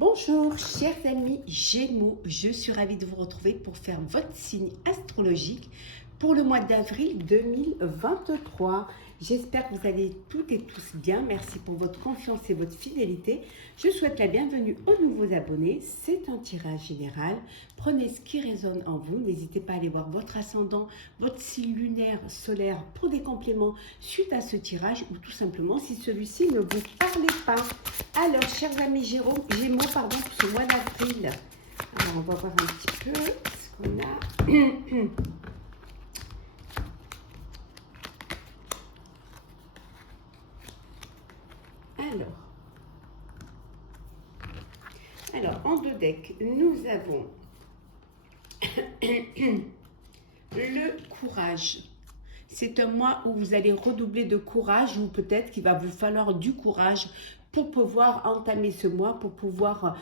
Bonjour chers amis Gémeaux, je suis ravie de vous retrouver pour faire votre signe astrologique pour le mois d'avril 2023. J'espère que vous allez toutes et tous bien. Merci pour votre confiance et votre fidélité. Je souhaite la bienvenue aux nouveaux abonnés. C'est un tirage général. Prenez ce qui résonne en vous. N'hésitez pas à aller voir votre ascendant, votre signe lunaire, solaire pour des compléments suite à ce tirage ou tout simplement si celui-ci ne vous parle pas. Alors, chers amis Gémeaux, pour ce mois d'avril. Alors, on va voir un petit peu ce qu'on a. Alors, en deux decks, nous avons le courage. C'est un mois où vous allez redoubler de courage ou peut-être qu'il va vous falloir du courage pour pouvoir entamer ce mois, pour pouvoir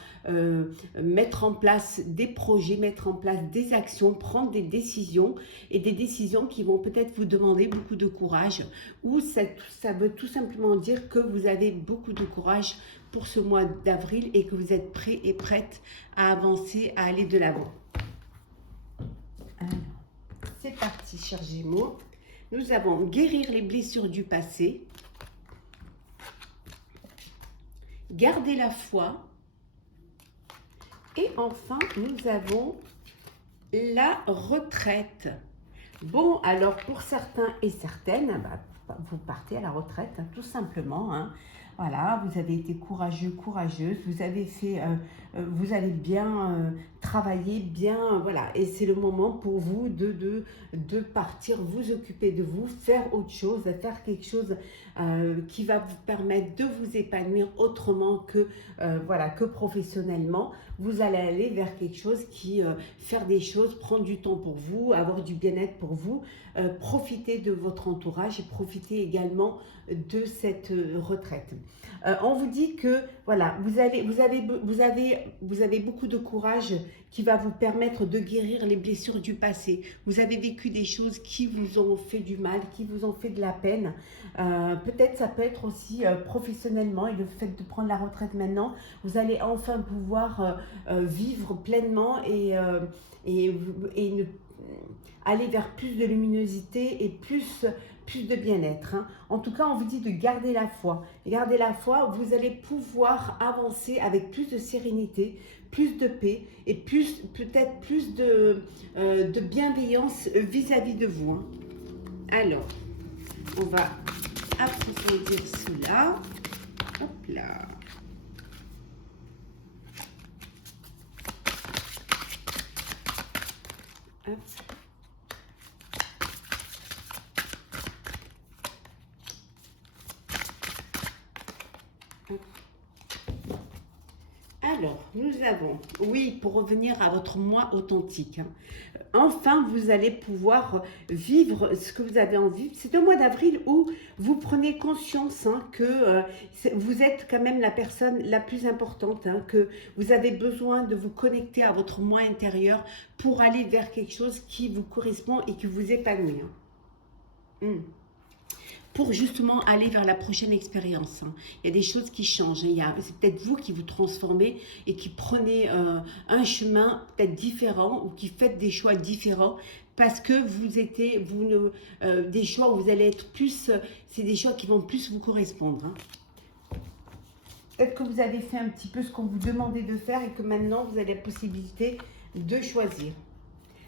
mettre en place des projets, mettre en place des actions, prendre des décisions et des décisions qui vont peut-être vous demander beaucoup de courage ou ça veut tout simplement dire que vous avez beaucoup de courage pour ce mois d'avril et que vous êtes prêts et prêtes à avancer, à aller de l'avant. Alors, c'est parti, chers Gémeaux. Nous avons guérir les blessures du passé, garder la foi et enfin nous avons la retraite. Bon, alors pour certains et certaines, vous partez à la retraite, hein, tout simplement. Hein. Voilà, vous avez été courageux, courageuse, vous avez fait, vous allez bien travailler, bien, voilà. Et c'est le moment pour vous de partir, vous occuper de vous, faire autre chose, faire quelque chose qui va vous permettre de vous épanouir autrement que, voilà, que professionnellement. Vous allez aller vers quelque chose qui, faire des choses, prendre du temps pour vous, avoir du bien-être pour vous, profiter de votre entourage et profiter également de cette retraite. On vous dit que voilà, vous avez beaucoup de courage qui va vous permettre de guérir les blessures du passé. Vous avez vécu des choses qui vous ont fait du mal, qui vous ont fait de la peine. Peut-être ça peut être aussi professionnellement et le fait de prendre la retraite maintenant, vous allez enfin pouvoir vivre pleinement et aller vers plus de luminosité et plus de bien-être. Hein. En tout cas, on vous dit de garder la foi. Gardez la foi, vous allez pouvoir avancer avec plus de sérénité, plus de paix et peut-être plus de bienveillance vis-à-vis de vous. Hein. Alors, on va approfondir cela. Hop là. Hop. Alors, nous avons, oui, pour revenir à votre moi authentique, hein, enfin, vous allez pouvoir vivre ce que vous avez envie. C'est un mois d'avril où vous prenez conscience hein, que vous êtes quand même la personne la plus importante, hein, que vous avez besoin de vous connecter à votre moi intérieur pour aller vers quelque chose qui vous correspond et qui vous épanouit. Hein. Pour justement aller vers la prochaine expérience. Hein. Il y a des choses qui changent. Hein. C'est peut-être vous qui vous transformez et qui prenez un chemin peut-être différent ou qui faites des choix différents parce que des choix où vous allez être plus, c'est des choix qui vont plus vous correspondre. Hein. Peut-être que vous avez fait un petit peu ce qu'on vous demandait de faire et que maintenant vous avez la possibilité de choisir.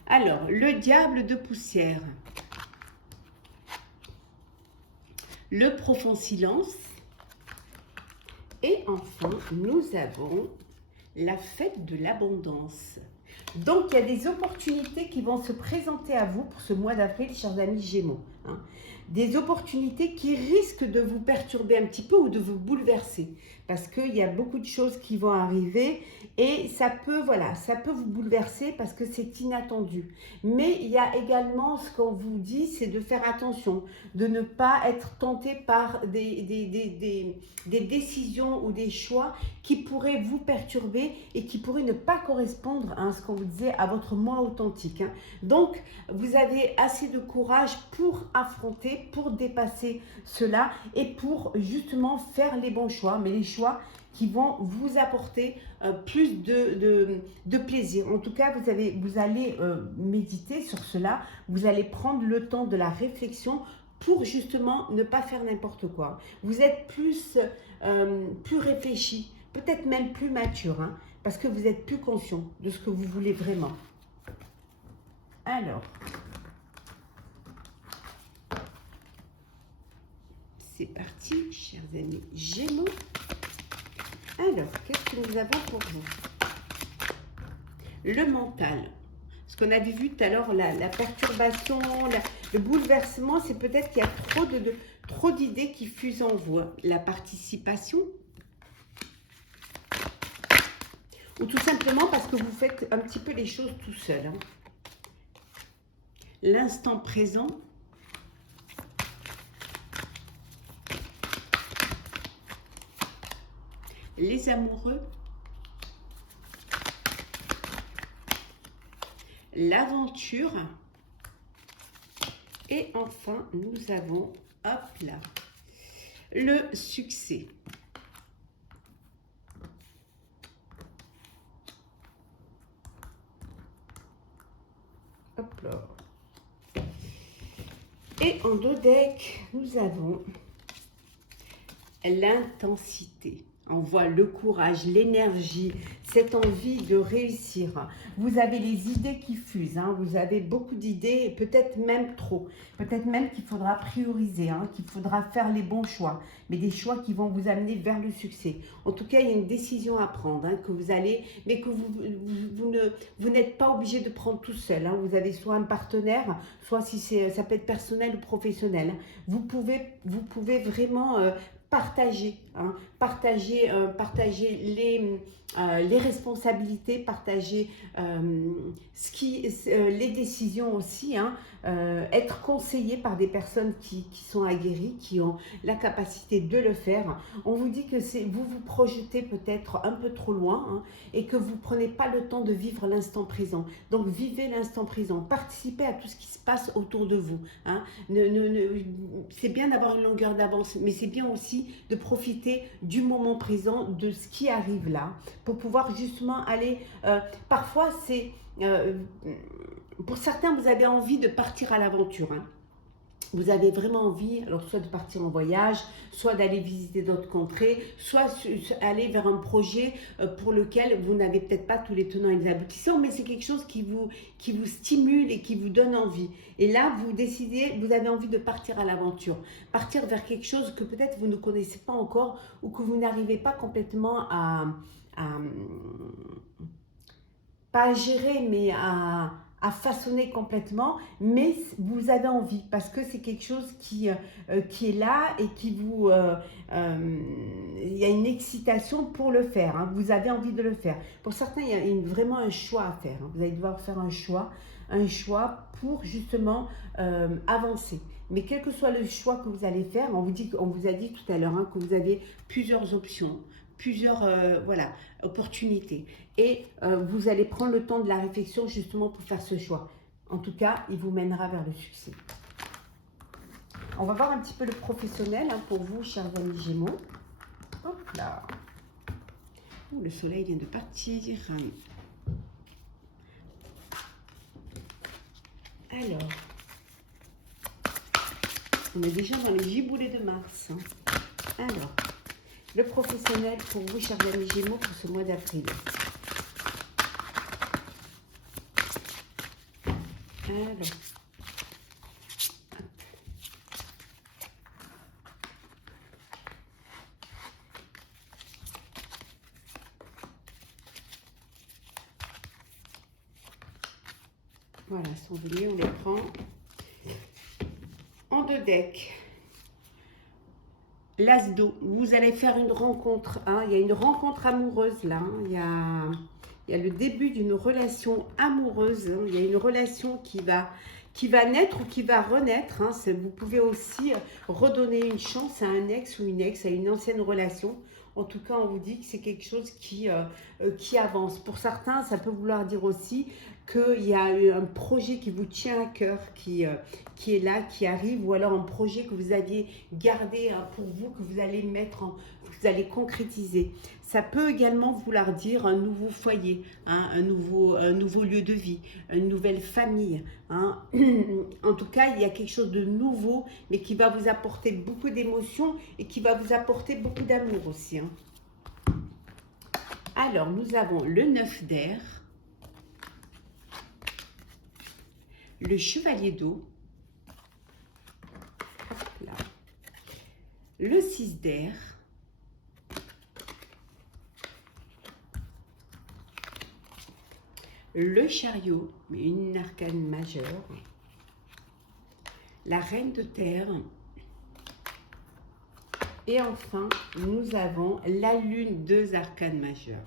Alors, le diable de poussière. Le profond silence. Et enfin, nous avons la fête de l'abondance. Donc, il y a des opportunités qui vont se présenter à vous pour ce mois d'avril, chers amis Gémeaux. Hein. Des opportunités qui risquent de vous perturber un petit peu ou de vous bouleverser. Parce qu'il y a beaucoup de choses qui vont arriver et ça peut vous bouleverser parce que c'est inattendu. Mais il y a également ce qu'on vous dit, c'est de faire attention, de ne pas être tenté par des décisions ou des choix qui pourraient vous perturber et qui pourraient ne pas correspondre à ce qu'on vous disait, à votre moi authentique. Hein. Donc, vous avez assez de courage pour affronter, pour dépasser cela et pour justement faire les bons choix, mais les choix qui vont vous apporter plus de plaisir. En tout cas, vous allez méditer sur cela, vous allez prendre le temps de la réflexion pour justement ne pas faire n'importe quoi. Vous êtes plus réfléchi, peut-être même plus mature, hein, parce que vous êtes plus conscient de ce que vous voulez vraiment. Alors, c'est parti, chers amis Gémeaux. Alors, qu'est-ce que nous avons pour vous? Le mental. Ce qu'on avait vu tout à l'heure, la perturbation, le bouleversement, c'est peut-être qu'il y a trop d'idées qui fusent en vous. La participation. Ou tout simplement parce que vous faites un petit peu les choses tout seul. Hein. L'instant présent. Les amoureux. L'aventure. Et enfin, nous avons, hop là, le succès. Hop là. Et en dos deck, nous avons l'intensité. On voit le courage, l'énergie, cette envie de réussir. Vous avez les idées qui fusent, hein. Vous avez beaucoup d'idées, peut-être même trop. Peut-être même qu'il faudra prioriser, hein, qu'il faudra faire les bons choix, mais des choix qui vont vous amener vers le succès. En tout cas, il y a une décision à prendre, hein, que vous allez, mais que vous n'êtes pas obligé de prendre tout seul. Hein. Vous avez soit un partenaire, soit si ça peut être personnel ou professionnel. Vous pouvez vraiment partager, hein, partager les responsabilités, partager les décisions aussi, hein, être conseillé par des personnes qui sont aguerries, qui ont la capacité de le faire. On vous dit que vous vous projetez peut-être un peu trop loin, hein, et que vous ne prenez pas le temps de vivre l'instant présent. Donc vivez l'instant présent, participez à tout ce qui se passe autour de vous. Hein. C'est bien d'avoir une longueur d'avance, mais c'est bien aussi de profiter du moment présent, de ce qui arrive là, pour pouvoir justement aller, parfois c'est, pour certains vous avez envie de partir à l'aventure, hein. Vous avez vraiment envie, alors soit de partir en voyage, soit d'aller visiter d'autres contrées, soit aller vers un projet pour lequel vous n'avez peut-être pas tous les tenants et les aboutissants, mais c'est quelque chose qui vous stimule et qui vous donne envie. Et là, vous décidez, vous avez envie de partir à l'aventure, partir vers quelque chose que peut-être vous ne connaissez pas encore ou que vous n'arrivez pas complètement pas à gérer, mais à façonner complètement, mais vous avez envie, parce que c'est quelque chose qui est là et qui vous... il y a une excitation pour le faire, hein. Vous avez envie de le faire. Pour certains, il y a vraiment un choix à faire, hein. Vous allez devoir faire un choix pour justement avancer. Mais quel que soit le choix que vous allez faire, on vous a dit tout à l'heure, hein, que vous avez plusieurs options, plusieurs voilà, opportunités. Et vous allez prendre le temps de la réflexion justement pour faire ce choix. En tout cas, il vous mènera vers le succès. On va voir un petit peu le professionnel, hein, pour vous, chers amis Gémeaux. Hop là. Ouh, le soleil vient de partir. Alors, on est déjà dans les giboulées de mars. Hein. Alors, le professionnel pour vous, chers amis Gémeaux, pour ce mois d'avril. Alors, voilà, sont venus, on les prend en deux decks. L'as d'eau, vous allez faire une rencontre, hein, il y a une rencontre amoureuse là, hein, il y a le début d'une relation amoureuse, hein, il y a une relation qui va naître ou qui va renaître, hein. Vous pouvez aussi redonner une chance à un ex ou une ex, à une ancienne relation. En tout cas, on vous dit que c'est quelque chose qui avance. Pour certains, ça peut vouloir dire aussi qu'il y a un projet qui vous tient à cœur, qui est là, qui arrive, ou alors un projet que vous aviez gardé, hein, pour vous, que vous allez mettre vous allez concrétiser. Ça peut également vouloir dire un nouveau foyer, hein, un nouveau lieu de vie, une nouvelle famille. Hein. En tout cas, il y a quelque chose de nouveau, mais qui va vous apporter beaucoup d'émotions et qui va vous apporter beaucoup d'amour aussi. Hein. Alors, nous avons le 9 d'air, le chevalier d'eau, le 6 d'air, le chariot, une arcane majeure, la reine de terre, et enfin, nous avons la lune, 2 arcanes majeures.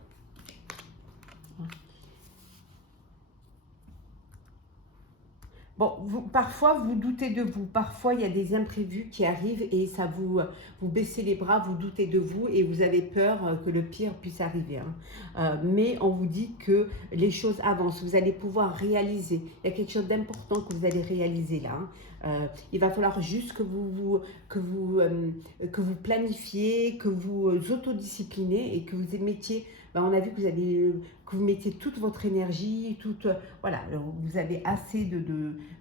Bon, parfois, vous doutez de vous. Parfois, il y a des imprévus qui arrivent et ça vous baissez les bras, vous doutez de vous et vous avez peur que le pire puisse arriver. Hein. Mais on vous dit que les choses avancent. Vous allez pouvoir réaliser. Il y a quelque chose d'important que vous allez réaliser là. Hein. Il va falloir juste que vous planifiez, que vous autodisciplinez et que vous mettiez... Ben, on a vu que vous mettiez toute votre énergie, voilà, vous avez assez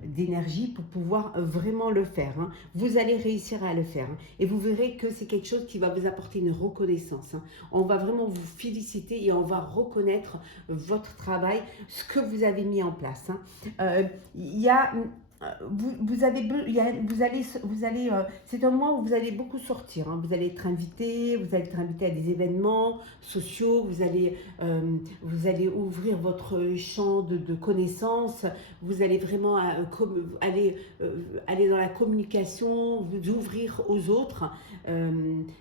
d'énergie pour pouvoir vraiment le faire. Hein. Vous allez réussir à le faire. Hein. Et vous verrez que c'est quelque chose qui va vous apporter une reconnaissance. Hein. On va vraiment vous féliciter et on va reconnaître votre travail, ce que vous avez mis en place. Hein. C'est un mois où vous allez beaucoup sortir. Hein. Vous allez être invité, à des événements sociaux. Vous allez ouvrir votre champ de connaissances. Vous allez vraiment aller dans la communication, vous ouvrir aux autres,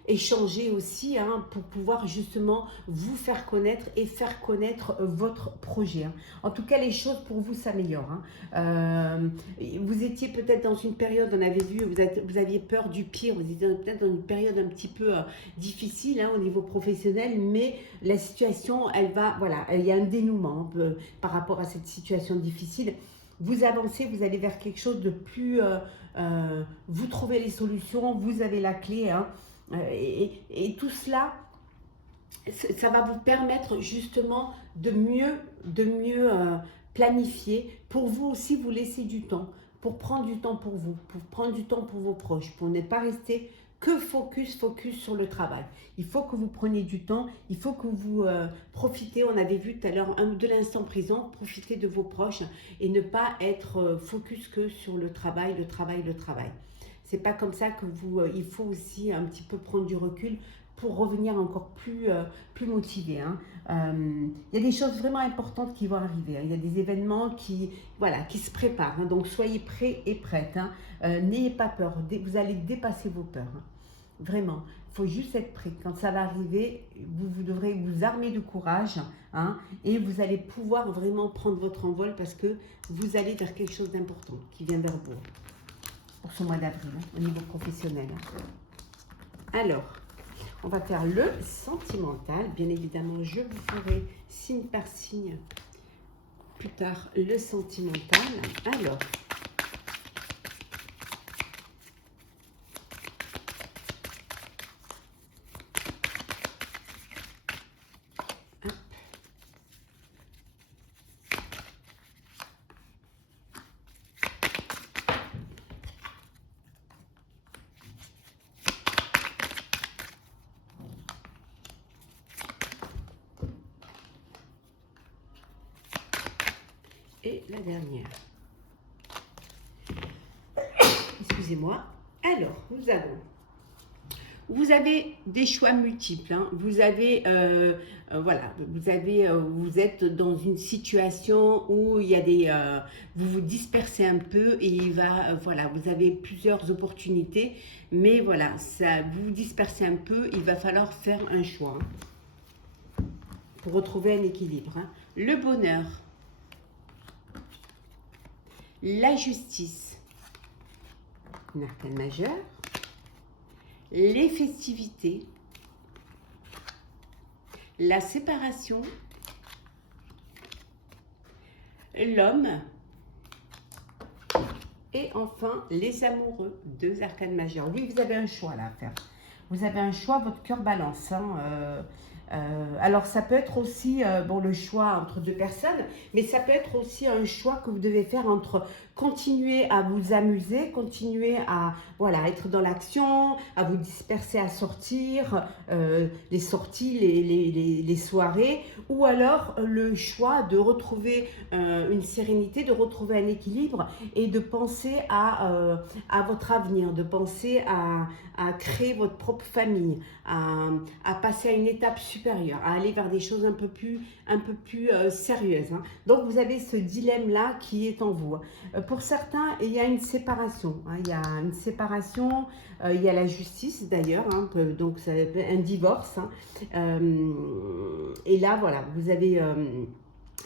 échanger aussi, hein, pour pouvoir justement vous faire connaître et faire connaître votre projet. Hein. En tout cas, les choses pour vous s'améliorent. Hein. Vous étiez peut-être dans une période, on avait vu, vous aviez peur du pire, vous étiez peut-être dans une période un petit peu difficile, hein, au niveau professionnel, mais la situation, voilà, il y a un dénouement par rapport à cette situation difficile. Vous avancez, vous allez vers quelque chose de plus, vous trouvez les solutions, vous avez la clé, hein, et tout cela, ça va vous permettre justement de mieux planifier, pour vous aussi vous laisser du temps, pour prendre du temps pour vous, pour prendre du temps pour vos proches, pour ne pas rester que focus sur le travail. Il faut que vous preniez du temps, il faut que vous profitez, on avait vu tout à l'heure, de l'instant présent, profitez de vos proches et ne pas être focus que sur le travail. C'est pas comme ça que il faut aussi un petit peu prendre du recul pour revenir encore plus motivé. Hein. Il y a des choses vraiment importantes qui vont arriver. Hein. Il y a des événements qui se préparent. Hein. Donc, soyez prêts et prêtes. Hein. N'ayez pas peur. Vous allez dépasser vos peurs. Hein. Vraiment. Il faut juste être prêt. Quand ça va arriver, vous devrez vous armer de courage. Hein, et vous allez pouvoir vraiment prendre votre envol parce que vous allez vers quelque chose d'important qui vient vers vous. Pour ce mois d'avril, hein, au niveau professionnel. Hein. Alors, on va faire le sentimental. Bien évidemment, je vous ferai signe par signe plus tard le sentimental. Alors, et la dernière. Excusez-moi. Alors, vous avez des choix multiples. Hein. Vous avez, vous êtes dans une situation où il y a vous vous dispersez un peu et vous avez plusieurs opportunités, mais voilà, vous vous dispersez un peu. Il va falloir faire un choix, hein, pour retrouver un équilibre. Hein. Le bonheur. La justice, une arcane majeure, les festivités, la séparation, l'homme et enfin les amoureux, 2 arcanes majeures. Oui, vous avez un choix là à faire. Vous avez un choix, votre cœur balance. Hein, alors ça peut être aussi bon, le choix entre deux personnes, mais ça peut être aussi un choix que vous devez faire entre continuer à vous amuser, continuer à voilà, être dans l'action, à vous disperser, à sortir, les sorties, les soirées, ou alors le choix de retrouver une sérénité, de retrouver un équilibre et de penser à votre avenir, de penser à créer votre propre famille, à passer à une étape supérieure, à aller vers des choses un peu plus sérieuses. Hein. Donc vous avez ce dilemme-là qui est en vous. Pour certains, il y a une séparation. Hein. Il y a une séparation, il y a la justice d'ailleurs, hein, donc c'est un divorce. Hein. Et là, voilà, vous avez...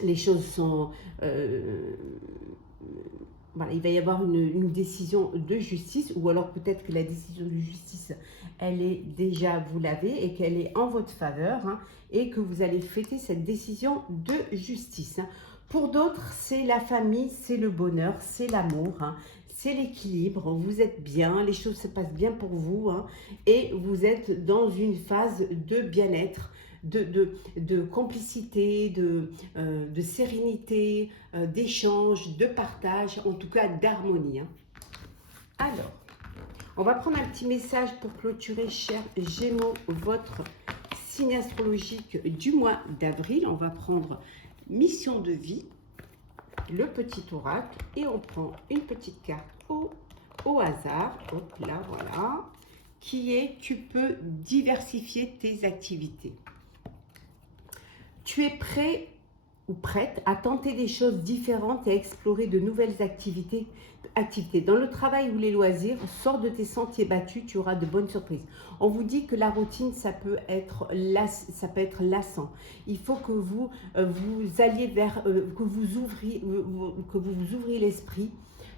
les choses sont... voilà, il va y avoir une décision de justice, ou alors peut-être que la décision de justice, elle est déjà, vous l'avez, et qu'elle est en votre faveur, hein, et que vous allez fêter cette décision de justice. Hein. Pour d'autres, c'est la famille, c'est le bonheur, c'est l'amour, hein, c'est l'équilibre, vous êtes bien, les choses se passent bien pour vous, hein, et vous êtes dans une phase de bien-être, de complicité, de sérénité, d'échange, de partage, en tout cas d'harmonie. Hein. Alors, on va prendre un petit message pour clôturer, chers Gémeaux, votre signe astrologique du mois d'avril. On va prendre mission de vie, le petit oracle, et on prend une petite carte au hasard. Hop là, voilà. Qui est, tu peux diversifier tes activités. Tu es prêt ou prête à tenter des choses différentes et à explorer de nouvelles activités. Dans le travail ou les loisirs, sors de tes sentiers battus, tu auras de bonnes surprises. On vous dit que la routine, ça peut être lassant. Il faut que vous alliez vers, que vous ouvriez l'esprit,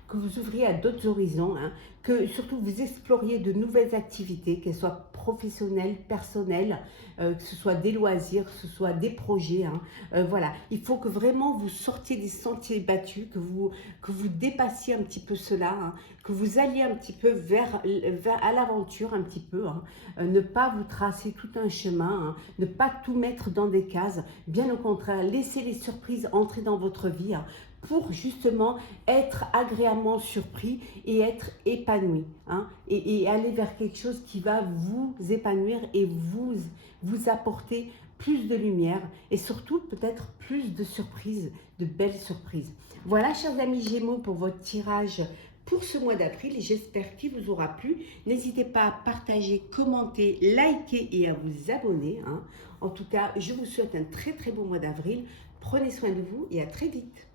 que vous ouvriez à d'autres horizons, hein, que surtout vous exploriez de nouvelles activités, qu'elles soient professionnelles, personnelles, que ce soit des loisirs, que ce soit des projets. Hein, voilà, il faut que vraiment vous sortiez des sentiers battus, que vous dépassiez un petit peu cela, hein, que vous alliez un petit peu vers à l'aventure un petit peu. Hein, ne pas vous tracer tout un chemin, hein, ne pas tout mettre dans des cases, bien au contraire, laissez les surprises entrer dans votre vie. Hein, pour justement être agréablement surpris et être épanoui, hein, et aller vers quelque chose qui va vous épanouir et vous apporter plus de lumière et surtout peut-être plus de surprises, de belles surprises. Voilà, chers amis Gémeaux, pour votre tirage pour ce mois d'avril. J'espère qu'il vous aura plu. N'hésitez pas à partager, commenter, liker et à vous abonner. Hein. En tout cas, je vous souhaite un très très bon mois d'avril. Prenez soin de vous et à très vite.